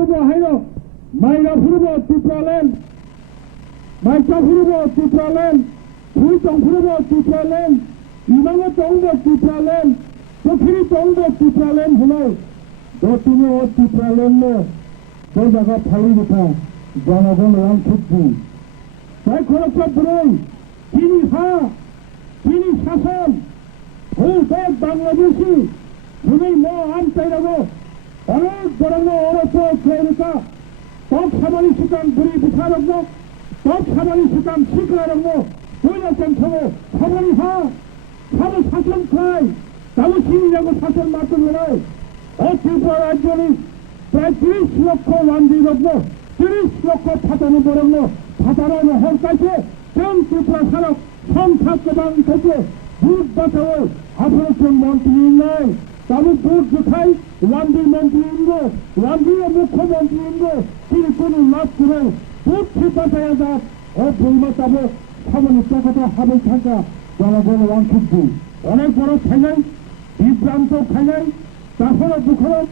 furubo haino maira furubo tipralen maita furubo tipralen tuitong furubo tipralen imanga tongbo tipralen pokhiri tongbo tipralen huno dotine o tipralen no তো জায়গা ফালি দেখা জনগণ অংশগ্রহণ তাই খরচা বই তিনি তিনি শাসন ভূদেব বাংলাদেশি তুমি মো আনতাইরাগো অনেক বরং অরস ক্লেরিকা তব সামানি সুতান বুড়ি বিশারগ্ন তব সামানি সুতান শিখরারগ্ন কৈলাসন সব সামানি সব শাসন খায় তাও চিনি যাবো শাসন মাত্র নয় ও ত্রিপুরা রাজ্যনি প্রায় 30 লক্ষ ওয়ান্দি রত্ন 30 লক্ষ ফাটানো বরণ্য ফাটানো হর কাছে কেন ত্রিপুরা সড়ক সংখ্যাবান থেকে ভোট বাঁচাও 18 জন মন্ত্রী নাই তাহলে ভোট দেখাই ওয়ান্দির মন্ত্রী ইন্দ্র ওয়ান্দির মুখ্যমন্ত্রী ইন্দ্র তিনি কোনো লাভ করে ভোট বাঁচাইয়া যাক ও বইমা তাবে সামনে টাকাটা হাবে থাকা জনগণ অংশগ্রহণ অনেক বড় খাইলাই বিভ্রান্ত খাইলাই তারপরে দুঃখর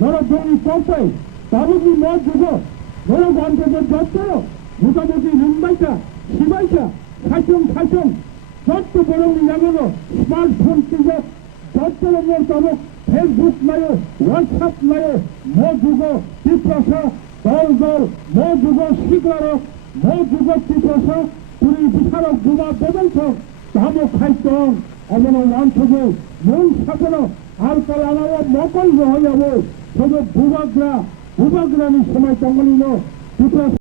নরজনী পৌঁছায় তাবুকি মত যুগ নরক অন্তর্গত যত্র মোটামুটি মুম্বাইটা সিবাইটা খাইছং যত বড় জানালো স্মার্টফোন সুযোগ যত রকমের তবক ফেসবুক নাইও হোয়াটসঅ্যাপ নাইও মো যুগ তীব্রসা দল মো যুগ শিখলার মো যুগ তীব্রসা পুরী বিচারক যুবা বদলছ তাম খাইছং এমন অঞ্চল মূল সাধন আর কাল আমার মকল হয়ে যাবো শুধু ভূভাগ্রানি সময় তঙ্গলিল ত্রিপুরা